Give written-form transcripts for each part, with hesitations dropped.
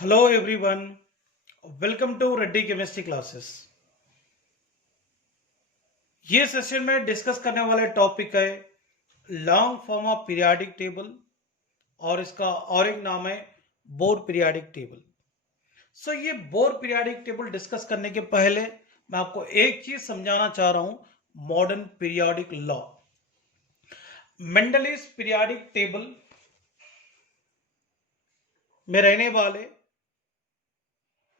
Hello everyone, welcome to Reddy chemistry classes. ये session में discuss करने वाले टॉपिक है long form of periodic table और इसका और एक नाम है बोर पीरियाडिक टेबल। सो ये बोर पीरियाडिक टेबल डिस्कस करने के पहले मैं आपको एक चीज समझाना चाह रहा हूं। Modern periodic law, Mendeleev's periodic table में रहने वाले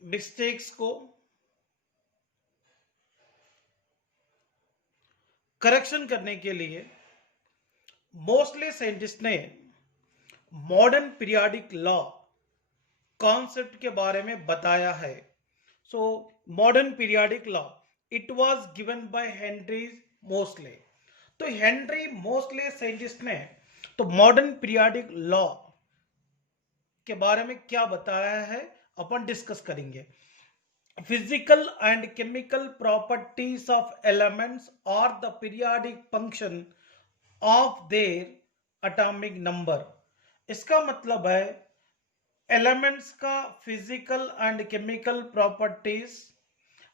मिस्टेक्स को करेक्शन करने के लिए मोस्टली साइंटिस्ट ने मॉडर्न पीरियाडिक लॉ कॉन्सेप्ट के बारे में बताया है। So modern periodic law it was given by Henry Moseley. तो हेनरी मोस्ले साइंटिस्ट ने तो मॉडर्न पीरियाडिक लॉ के बारे में क्या बताया है अपन डिस्कस करेंगे। Physical and chemical properties of elements or the periodic function of their atomic number। इसका मतलब है एलिमेंट्स का physical and chemical properties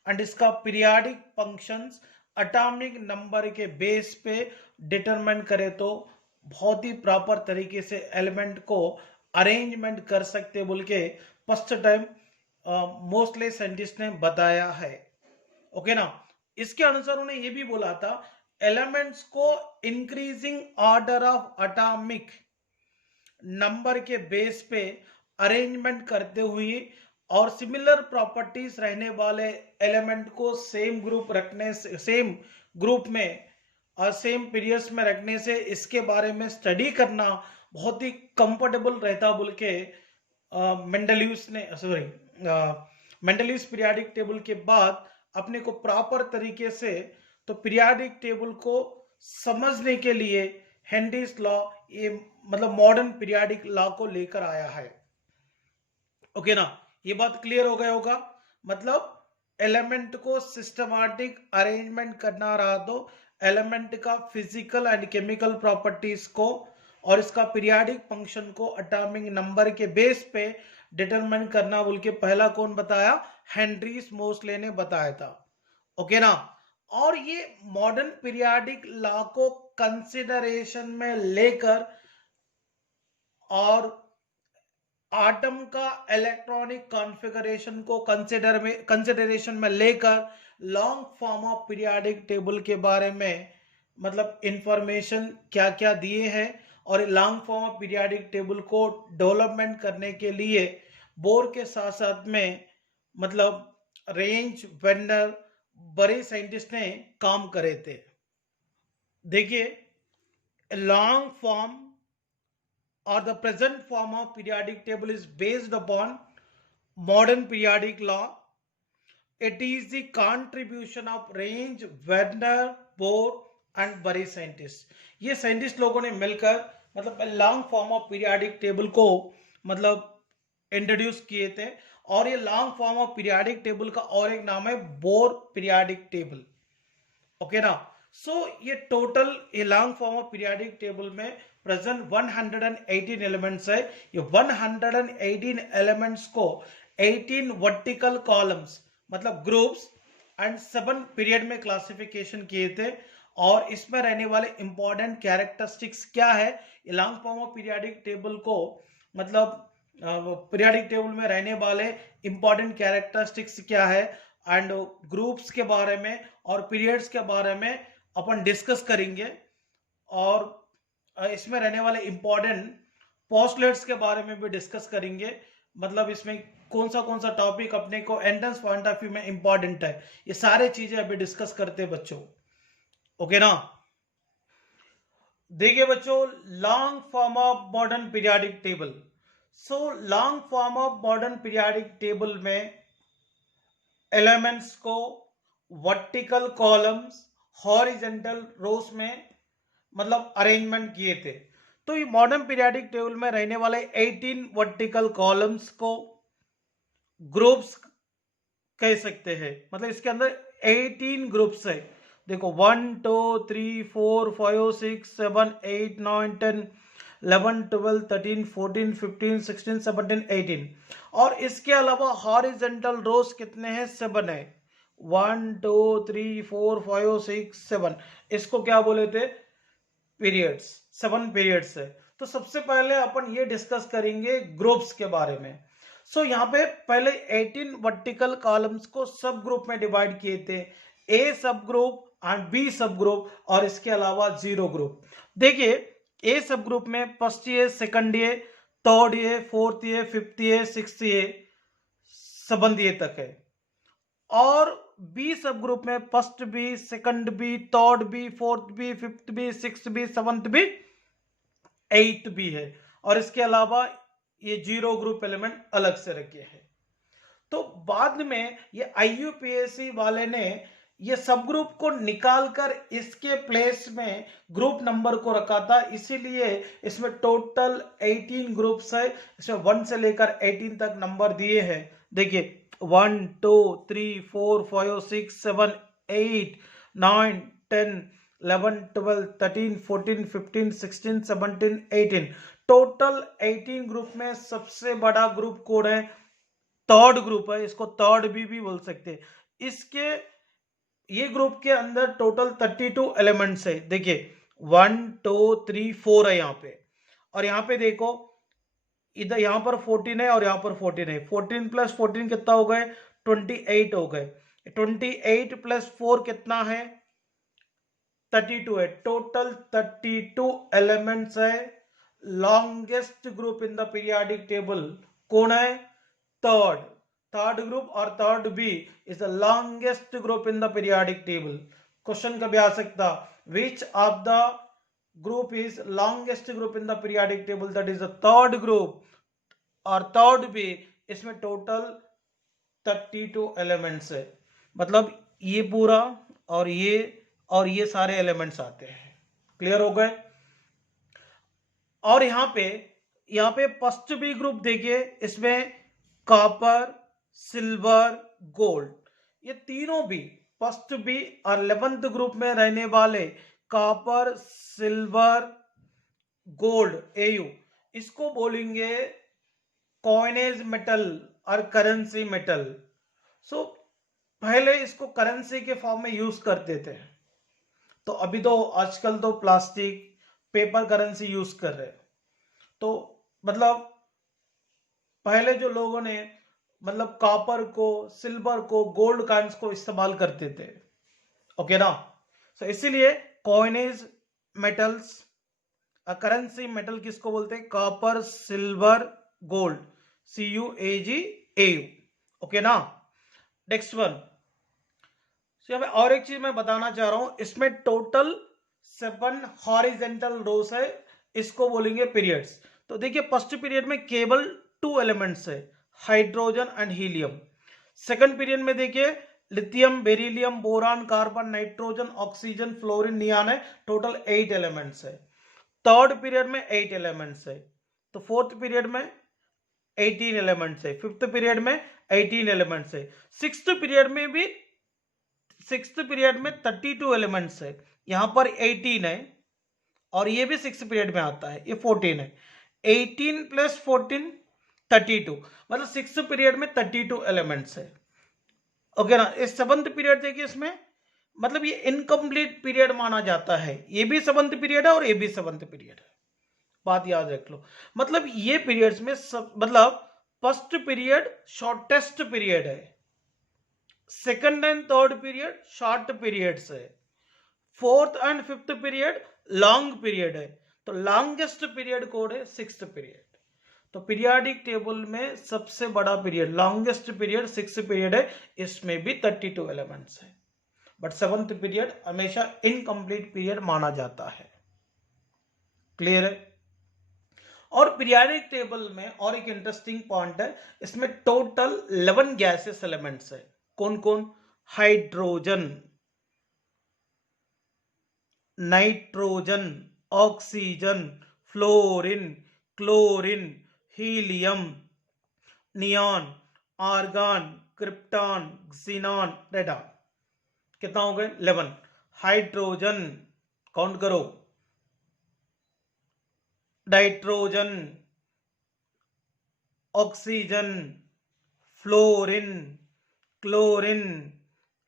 and इसका पीरियाडिक फंक्शंस एटॉमिक नंबर के बेस पे डिटरमाइन करे तो बहुत ही प्रॉपर तरीके से एलिमेंट को अरेंजमेंट कर सकते बोल के फर्स्ट टाइम मोस्टली साइंटिस्ट ने बताया है। ओके ना। इसके अनुसार उन्हें यह भी बोला था एलिमेंट्स को increasing order of atomic number के बेस पे अरेंजमेंट करते हुए और सिमिलर प्रॉपर्टीज रहने वाले एलिमेंट को सेम ग्रुप रखने से, सेम ग्रुप में और सेम पीरियड्स में रखने से इसके बारे में स्टडी करना बहुत ही कंफर्टेबल रहता बोल के मेंडलीव्स ने मेंडलीव्स पीरियाडिक टेबल के बाद अपने को प्रॉपर तरीके से तो पीरियाडिक टेबल को समझने के लिए हेनरीज लॉ ये मतलब मॉडर्न पीरियाडिक लॉ को लेकर आया है। ओके ना, ये बात क्लियर हो गया होगा। मतलब एलिमेंट को सिस्टमैटिक अरेंजमेंट करना रहा तो एलिमेंट का फिजिकल एंड केमिकल प्रॉपर्टीज को और इसका पीरियाडिक फंक्शन को एटॉमिक नंबर के बेस पे डिटरमाइन करना बोल के पहला कौन बताया? हेनरीज मोस्ले ने बताया था। ओके ना। और ये मॉडर्न पीरियाडिक लॉ को कंसिडरेशन में लेकर और आटम का इलेक्ट्रॉनिक कॉन्फ़िगरेशन को कंसिडरेशन में लेकर long form of periodic table के बारे में मतलब इंफॉर्मेशन क्या क्या दिए हैं और long form of periodic table को डेवलपमेंट करने के लिए बोर के साथ साथ में मतलब रेंज वेंडर बड़े साइंटिस्ट ने काम करे थे। देखिए, long form or the present form of periodic table is based upon modern periodic law. It is the contribution of Range, Werner, Bohr and Bury scientists। ये साइंटिस्ट लोगों ने मिलकर मतलब long form of periodic table को मतलब introduce किए थे। और ये long form of periodic table का और एक नाम है बोर पीरियाडिक टेबल। ओके ना। सो ये टोटल ये long form of periodic table में प्रेजेंट 118 एलिमेंट्स है। ये 118 एलिमेंट्स को 18 वर्टिकल कॉलम्स मतलब ग्रुप्स एंड 7 पीरियड में क्लासिफिकेशन किए थे। और इसमें रहने वाले इंपॉर्टेंट कैरेक्टरिस्टिक्स क्या है? ये long form of periodic table को मतलब पीरियाडिक टेबल में रहने वाले इंपॉर्टेंट कैरेक्टरिस्टिक्स क्या है एंड ग्रुप्स के बारे में और पीरियड्स के बारे में अपन डिस्कस करेंगे। और इसमें रहने वाले इंपॉर्टेंट पोस्टलेट्स के बारे में भी डिस्कस करेंगे। मतलब इसमें कौन सा टॉपिक अपने को एंट्रेंस पॉइंट ऑफ व्यू में इंपॉर्टेंट है, ये सारे चीजें अभी डिस्कस करते हैं बच्चों। ओके ना। देखिए बच्चों, long form of modern periodic table. So long form of modern periodic table में एलिमेंट्स को वर्टिकल कॉलम्स हॉरिजॉन्टल रोज में मतलब अरेंजमेंट किए थे। तो ये मॉडर्न पीरियाडिक टेबल में रहने वाले 18 वर्टिकल कॉलम्स को ग्रुप्स कह सकते हैं। मतलब इसके अंदर 18 ग्रुप्स है। देखो 1 2 3 4 5 6 7 8 9 10 11 12 13 14 15 16 17 18 और इसके अलावा हॉरिजेंटल रोज कितने हैं? 7 है। 1 2 3 4 5 6 7, इसको क्या बोले थे? पीरियड्स। 7 पीरियड्स है। तो सबसे पहले अपन ये डिस्कस करेंगे ग्रुप्स के बारे में। सो यहाँ पे पहले 18 वर्टिकल कॉलम्स को सब ग्रुप में डिवाइड किए थे, ए सब ग्रुप एंड बी सब ग्रुप, और इसके अलावा 0 ग्रुप। देखिए ए सब ग्रुप में first A, second A, third A, fourth A, fifth A, sixth A, seventh A तक है। और बी सब ग्रुप में first B, second B, third B, fourth B, fifth B, sixth B, seventh B, eight B है। और इसके अलावा ये 0 ग्रुप एलिमेंट अलग से रखे हैं। तो बाद में ये IUPAC वाले ने ये सब ग्रुप को निकालकर इसके प्लेस में ग्रुप नंबर को रखा था, इसीलिए इसमें टोटल 18 ग्रुप्स है। इसमें 1 से लेकर 18 तक नंबर दिए हैं। देखिए 1 2 3 4 5 6 7 8 9 10 11 12 13 14 15 16 17 18, टोटल 18 ग्रुप में सबसे बड़ा ग्रुप कोड है थर्ड ग्रुप है। इसको थर्ड भी बोल सकते हैं। इसके ये ग्रुप के अंदर टोटल 32 एलिमेंट्स है। देखिए 1 2 3 4 है यहाँ पे, और यहाँ पे देखो इधर यहाँ पर 14 है और यहाँ पर 14 है। 14 प्लस 14 कितना हो गए? 28 हो गए। 28 प्लस 4 कितना है? 32 है। टोटल 32 एलिमेंट्स है। Longest group in the periodic table कौन है? थर्ड ग्रुप, और third B is the longest group in the periodic table. Question कभी आ सकता, which of the group is longest group in the periodic table? That is the third group, और third B इसमें total 32 elements है। मतलब ये पूरा और ये सारे एलिमेंट्स आते हैं। क्लियर हो गए? और यहाँ पे फर्स्ट बी ग्रुप देखिए, इसमें कॉपर, सिल्वर, गोल्ड, ये तीनों भी फर्स्ट बी और 11th ग्रुप में रहने वाले कॉपर, सिल्वर, गोल्ड, AU, इसको बोलेंगे कॉइनेज मेटल और करेंसी मेटल। सो पहले इसको करेंसी के फॉर्म में यूज करते थे, तो अभी तो आजकल तो प्लास्टिक, पेपर करेंसी यूज कर रहे हैं। तो मतलब पहले जो लोगों ने मतलब कॉपर को, सिल्वर को, गोल्ड कॉइन्स को इस्तेमाल करते थे। ओके ना? सो इसीलिए कॉइनेज मेटल्स, करेंसी मेटल किसको बोलते हैं? Copper, silver, gold, CUAG, AU। Okay ना? Next one. और एक चीज मैं बताना चाह रहा हूं, इसमें टोटल 7 हॉरिजेंटल रोज है, इसको बोलेंगे पीरियड्स। तो देखिए फर्स्ट पीरियड में केवल 2 एलिमेंट्स है, hydrogen and helium. Second period में देखिए lithium, beryllium, boron, carbon, nitrogen, oxygen, fluorine, neon है। टोटल 8 एलिमेंट्स है। थर्ड पीरियड में 8 एलिमेंट्स है। तो फोर्थ पीरियड में 18 एलिमेंट्स है। फिफ्थ पीरियड में 18 एलिमेंट्स है। सिक्स्थ पीरियड में 32 एलिमेंट्स है। यहां पर 18 है, और ये भी 6th पीरियड में आता है, ये 14 है। 18 प्लस 14 32, मतलब 6th पीरियड में 32 एलिमेंट्स है। ओके ना? इस 7th पीरियड देखिए, इसमें मतलब ये इनकम्प्लीट पीरियड माना जाता है। ये भी 7th पीरियड है और ये भी 7th पीरियड है, बात याद रख लो। मतलब ये पीरियड्स में मतलब फर्स्ट पीरियड शॉर्टेस्ट पीरियड है, second and third period short periods है, fourth and fifth period long period है। तो लॉन्गेस्ट पीरियड कोड है 6th पीरियड। तो पीरियाडिक टेबल में सबसे बड़ा period, longest period 6th period है, इसमें भी 32 एलिमेंट्स है। बट 7th पीरियड हमेशा इनकम्प्लीट पीरियड माना जाता है। क्लियर है? और पीरियाडिक टेबल में और एक इंटरेस्टिंग पॉइंट है, इसमें टोटल 11 गैसेस एलिमेंट्स है। कौन कौन? Hydrogen, nitrogen, oxygen, fluorine, chlorine, helium, neon, argon, krypton, xenon, radon. कितना हो गए? 11। हाइड्रोजन काउंट करो, nitrogen, oxygen, fluorine, chlorine,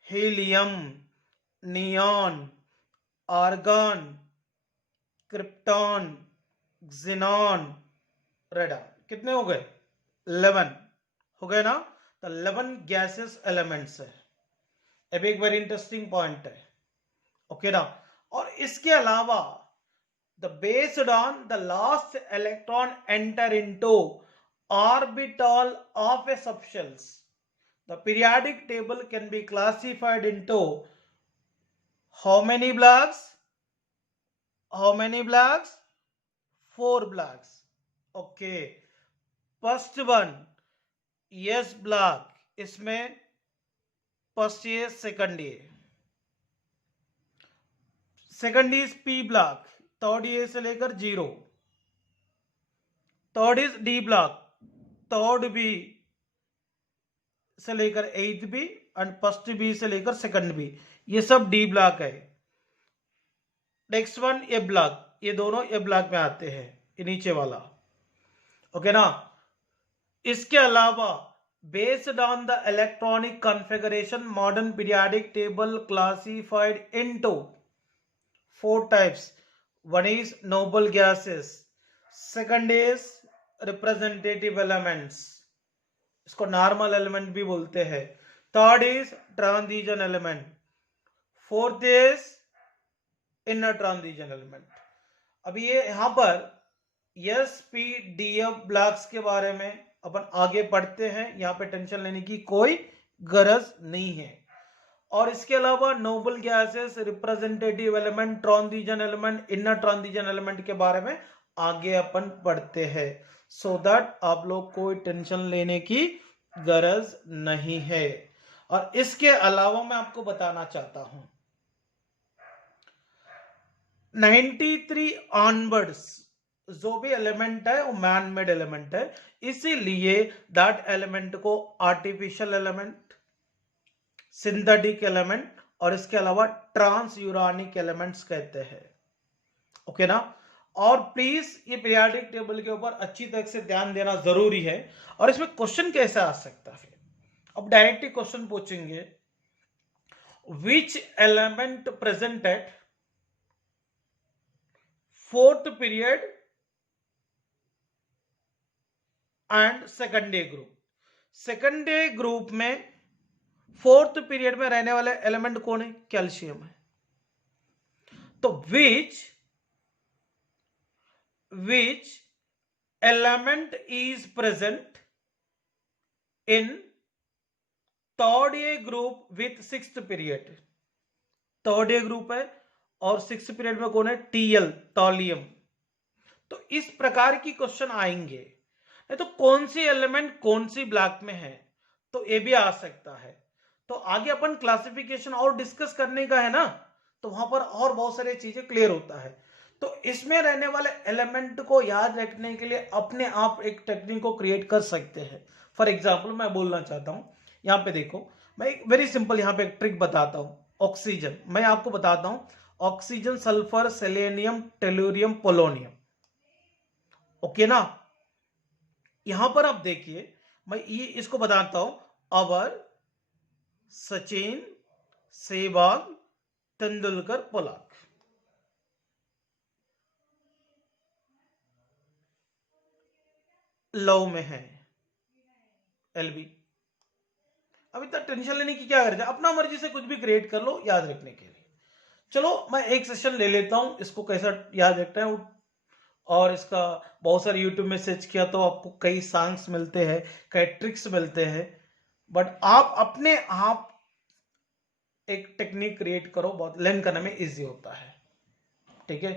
helium, neon, argon, krypton, xenon, radon. कितने हो गए? 11 हो गए ना। तो 11 गैसेस एलिमेंट्स है। अब एक वेरी इंटरेस्टिंग पॉइंट है, ओके ना। और इसके अलावा the based on the last electron enter into orbital of a substance, the periodic table can be classified into how many blocks? 4 blocks. Okay, first one S block, इसमें first ये, second ये, second is P block, third A से लेकर 0, third is D block, third B से लेकर 8th B and first B से लेकर second B, ये सब डी ब्लॉक है। नेक्स्ट वन ए ब्लॉक, ये दोनों ए ब्लॉक में आते हैं, ये नीचे वाला, ओके ना। इसके अलावा based on the electronic configuration modern periodic table classified into 4 types. One is noble gases, second is representative elements, इसको नॉर्मल एलिमेंट भी बोलते हैं, third is transition element, fourth is inner transition element. अब ये यहां पर SPDF ब्लॉक्स के बारे में अपन आगे पढ़ते हैं, यहां पे टेंशन लेने की कोई गरज नहीं है। और इसके अलावा noble gases, representative element, transition element, inner transition element के बारे में आगे अपन पढ़ते हैं, सो दैट आप लोग कोई टेंशन लेने की गरज नहीं है। और इसके अलावा मैं आपको बताना चाहता हूं 93 ऑनवर्ड्स जो भी एलिमेंट है वो मैन मेड एलिमेंट है, इसीलिए दैट एलिमेंट को आर्टिफिशियल एलिमेंट, सिंथेटिक एलिमेंट और इसके अलावा ट्रांस यूरानिक एलिमेंट्स कहते हैं, ओके ना। और प्लीज ये पीरियोडिक टेबल के ऊपर अच्छी तरह से ध्यान देना जरूरी है। और इसमें क्वेश्चन कैसे आ सकता है, अब डायरेक्टली क्वेश्चन पूछेंगे, which element present at 4th period and second day group. Second day group में 4th पीरियड में रहने वाले एलिमेंट कौन है? कैल्शियम है। तो which element is present in 3rd A group with 6th period? 3rd A group है और 6th पीरियड में कौन है? TL, टॉलियम। तो इस प्रकार की क्वेश्चन आएंगे। नहीं तो कौन सी एलिमेंट कौन सी ब्लॉक में है, तो ये भी आ सकता है। तो आगे अपन क्लासिफिकेशन और डिस्कस करने का है ना, तो वहां पर और बहुत सारी चीजें क्लियर होता है। तो इसमें रहने वाले एलिमेंट को याद रखने के लिए अपने आप एक टेक्निक को क्रिएट कर सकते हैं। फॉर एग्जांपल मैं बोलना चाहता हूं, यहां पे देखो, मैं एक वेरी सिंपल यहां पे एक ट्रिक बताता हूं। ऑक्सीजन, मैं आपको बताता हूं, oxygen, sulphur, selenium, tellurium, polonium, okay ना। यहां पर आप देखिए, मैं ये इसको बताता हूं, अवर, सचिन, सहवाग, तेंदुलकर, पोलार्ड। लव में है LB। अभी तक टेंशन लेने की क्या करते, अपना मर्जी से कुछ भी क्रिएट कर लो याद रखने के लिए। चलो मैं एक सेशन ले लेता हूं, इसको कैसा याद रखना है। और इसका बहुत सारे यूट्यूब में सर्च किया तो आपको कई सॉन्ग्स मिलते हैं, कई ट्रिक्स मिलते हैं, बट आप अपने आप एक टेक्निक क्रिएट करो, बहुत लर्न करने में इजी होता है, ठीक है।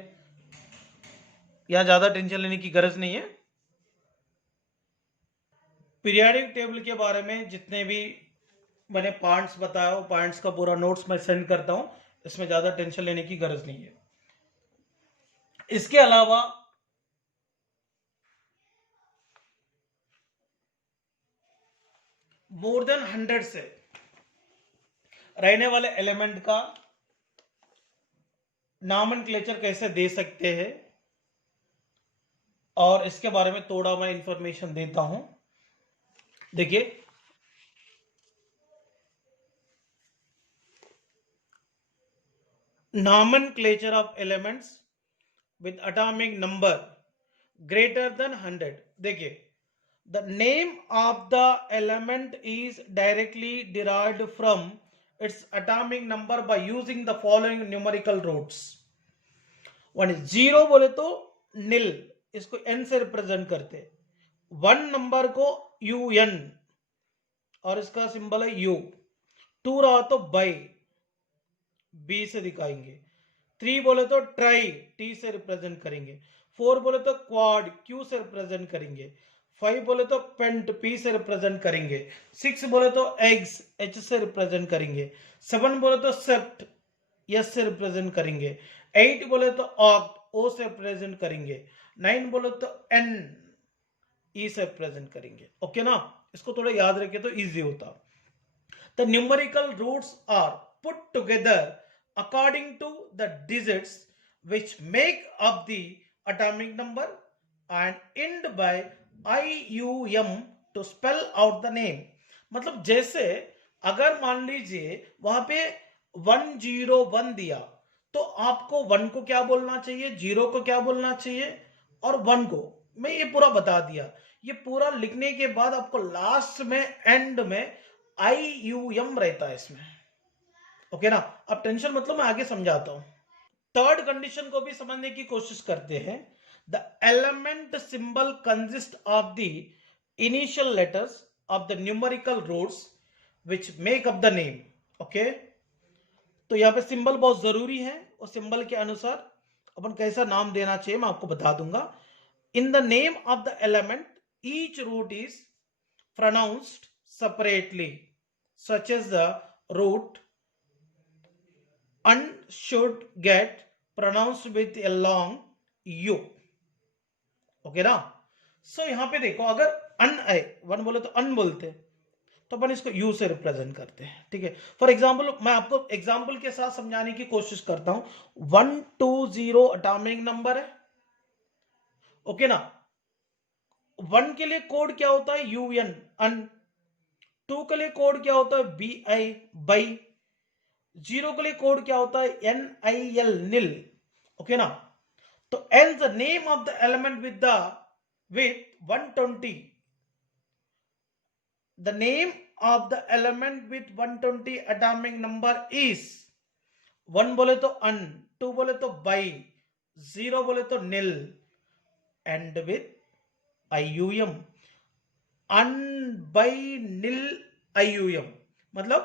यहां ज्यादा टेंशन लेने की गरज नहीं है। पीरियोडिक टेबल के बारे में जितने भी मैंने पॉइंट्स बताया, वो पॉइंट्स का पूरा नोट्स मैं सेंड करता हूं, इसमें ज्यादा टेंशन लेने की गरज नहीं है। इसके अलावा मोर देन 100 से रहने वाले एलिमेंट का नॉमेनक्लेचर कैसे दे सकते हैं, और इसके बारे में थोड़ा मैं इंफॉर्मेशन देता हूं। देखिए, nomenclature of elements with atomic number greater than 100. देखिए, the name of the element is directly derived from its atomic number by using the following numerical roots. One is zero बोले तो नील, इसको एन से represent करते हैं. One number को you N और इसका सिंबल है यू. टू रहा तो बाई, बी से दिखाएंगे. थ्री बोले तो ट्राई, टी से रिप्रेजेंट करेंगे. फोर बोले तो क्वाड, क्यू से रिप्रेजेंट करेंगे. फाइव बोले तो पेंट, पी से रिप्रेजेंट करेंगे. सिक्स बोले तो एग्स, एच से रिप्रेजेंट करेंगे. सेवन बोले तो सेप्ट, एस से रिप्रेजेंट करेंगे. 8 बोले तो ऑक्ट, ओ से प्रेजेंट करेंगे. 9 बोले तो एन, ई से प्रेजेंट करेंगे. ओके ना, इसको थोड़ा याद रखे तो इजी होता. The numerical roots are put together according to the digits which make up the atomic number and end by IUM to spell out the name. मतलब जैसे अगर मान लीजिए वहां पे 101 दिया तो आपको 1 को क्या बोलना चाहिए, 0 को क्या बोलना चाहिए और 1 को मैं ये पूरा बता दिया. ये पूरा लिखने के बाद आपको लास्ट में एंड में IUM रहता है इसमें. ओके ना, अब टेंशन मतलब मैं आगे समझाता हूं. थर्ड कंडीशन को भी समझने की कोशिश करते हैं. The element symbol consist of the initial letters of the numerical roots which make up the name. Okay, तो यहाँ पे सिंबल बहुत जरूरी है और सिंबल के अनुसार अपन कैसा नाम देना चाहिए मैं आपको बता दूंगा. In the name of the element each root is pronounced separately such as the root un should get pronounced with a long u. Okay ना, सो यहां पे देखो अगर अन है, वन बोले तो अन बोलते हैं तो अपन इसको यू से रिप्रेजेंट करते हैं. ठीक है, फॉर एग्जाम्पल मैं आपको एग्जाम्पल के साथ समझाने की कोशिश करता हूं. 120 अटॉमिक नंबर है. ओके ना, वन के लिए कोड क्या होता है यू एन, अन. टू के लिए कोड क्या होता है बी आई, बाई. जीरो के लिए कोड क्या होता है NIL, नील. ओके ना, तो else the name of the element with 120, the name of the element with 120 atomic number is. One बोले तो अन, टू बोले तो बाई, जीरो बोले तो nil, and with IUM, un bi nil IUM, मतलब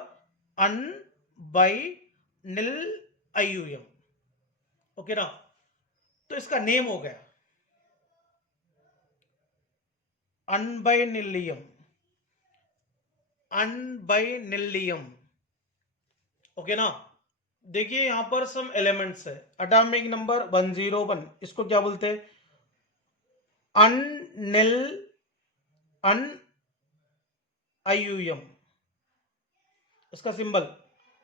un bi nil IUM. Okay ना, तो इसका नेम हो गया unbinilium, unbinilium. Okay ना, देखिए यहां पर सम एलिमेंट्स है. एटॉमिक नंबर 101, इसको क्या बोलते हैं अन नील, अन IUM. इसका सिंबल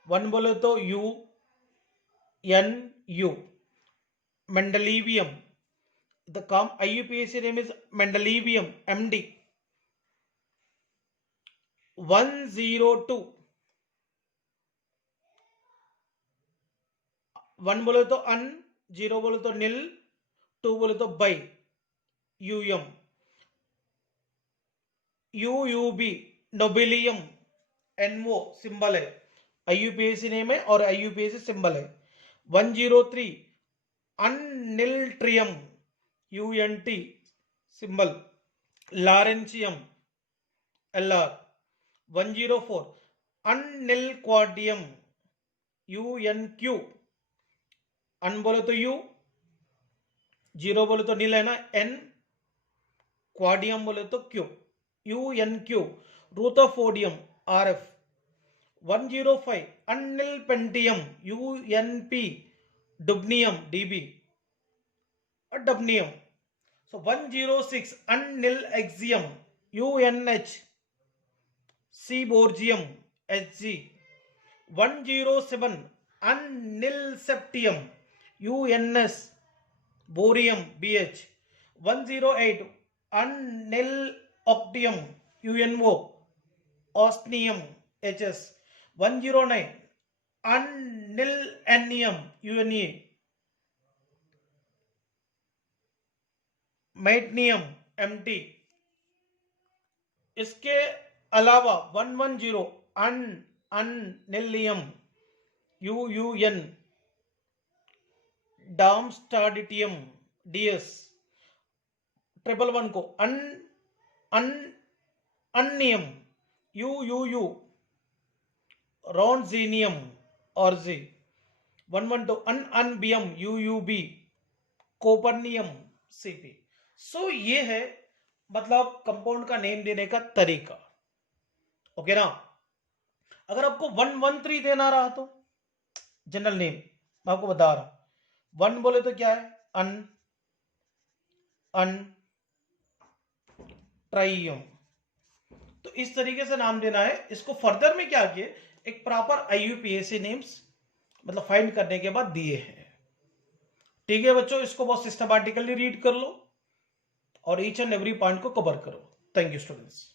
वन बोले तो U N U. Mendelevium, the come IUPAC name is mendelevium MD. 102, one बोले तो अन, जीरो बोले तो नील, टू बोले तो by, UM. UUB नोबिलियम, NO symbol है. IUPAC नेम है और IUPAC सिंबल है. 103 अननिल्ट्रियम, UNT symbol. Lawrencium, LR. 104 अननिलक्वाडियम, UNQ. अन बोले तो U, जीरो बोले तो नील है ना N, क्वाडियम बोले तो Q, UNQ. रूथोफोडियम, RF. 105 अननिलपेंटियम, UNP. डुबनियम, DB. डबनियम. So 106 अननिलएक्सियम, UNH. सीबोर्जियम, HG. 107 अननिलसेप्टियम, UNS. Bohrium, BH. 108 अननिलऑक्टियम, UNO. ऑस्नियम, HS. 109 अनिलनियम UNA, मेटनियम MT। इसके अलावा 110 अनिलियम UUN, डार्मस्टाडिटियम DS, 111 को अन्नियम UUU, रोन्जीनियम RG, 112 अनबियम UUB, कोपर्नियम CP। सो ये है मतलब कंपाउंड का नेम देने का तरीका। ओके ना। अगर आपको 113 देना रहा तो जनरल नेम मैं आपको बता रहा हूं, 1 बोले तो क्या है, अन ट्राइयम। तो इस तरीके से नाम देना है। इसको फर्दर में क्या किए, एक प्रॉपर IUPAC नेम्स मतलब फाइंड करने के बाद दिए हैं। ठीक है बच्चों, इसको बहुत सिस्टमैटिकली रीड कर लो और ईच एंड एवरी पॉइंट को कवर करो। Thank you students.